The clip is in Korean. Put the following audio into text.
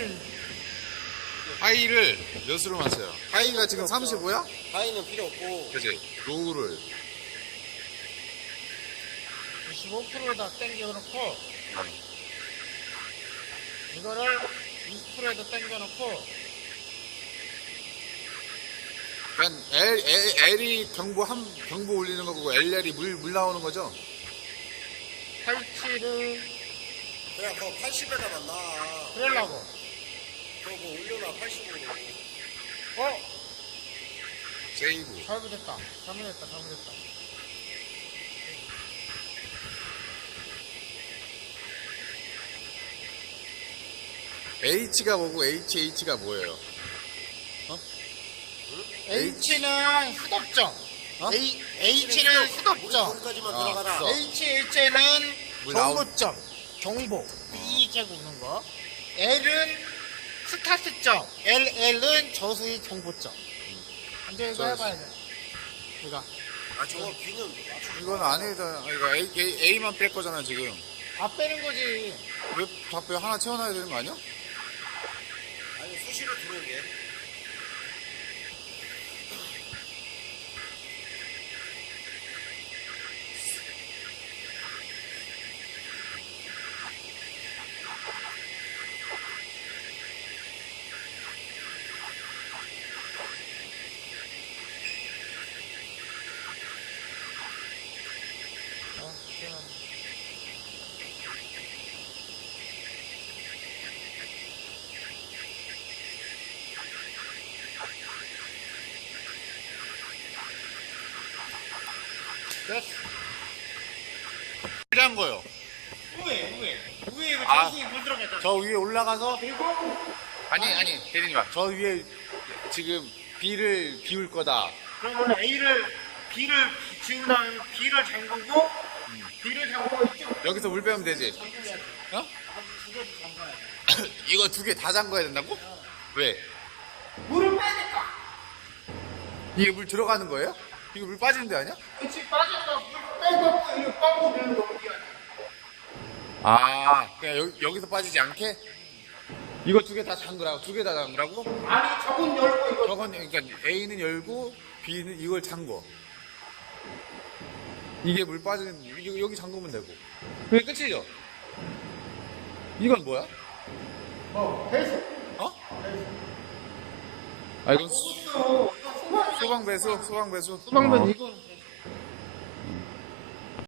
하이를 몇으로 맞춰요? 하이가 지금 35야? 하이는 필요 없고 그치? 로우를 25%에다 당겨놓고 이거를 20%에다 당겨놓고 그냥 L이 경보 올리는 거고 LL이 물 나오는 거죠? 팔찌를 그냥 그거 80에다 만나. 그러려고. 그거 뭐 올려놔 80으로. 세이브. 잘못했다. H가 뭐고 HH가 뭐예요? H는 수독점. 어? H는 수독점. 거기까지만 아, 들어가라. 써. HH는 물 나오- 경보점. 경보. 삐개고 오는 거. L은 스타트점. LL은 저수의 경보점. 이제 이거 해봐야 돼. 이거. 아 저거 B는 맞추지 이건 마. 안 해도 이거 A만 뺄 거잖아 지금. 다 빼는 거지. 왜 답변 하나 채워놔야 되는 거 아니야? 아니 수시로 들어오게. 됐어. 필요한 거요. 위에 이거 아. 저수에 물 들어갔다. 저 위에 올라가서 그리고 아니 대리님 저 위에 지금 B를 비울 거다. 그러면 B를 지운 다음에 B를 잠그고 B를 잠그고 이쪽 여기서 물 빼면 되지. 잠궈야 돼. 어? 두개도 잠가야 돼. 이거 두 개 다 잠궈야 된다고? 왜? 물을 빼니까. 이게 물 들어가는 거예요? 이거 물 빠지는 데 아니야? 그치 빠졌다. 물 빼고 이거 빠고 그냥 넘겨야 돼. 아, 그냥 여기서 빠지지 않게? 이거 두 개 다 잠그라고? 두 개 다 잠그라고? 아니 저건 열고 이거. 저건, 그러니까 A는 열고, B는 이걸 잠궈. 이게 물 빠지는, 여기 잠그면 되고. 그게 끝이죠? 이건 뭐야? 배수. 어? 아, 이건 이거 소방. 소방배수? 소방배수? 소방관 이거는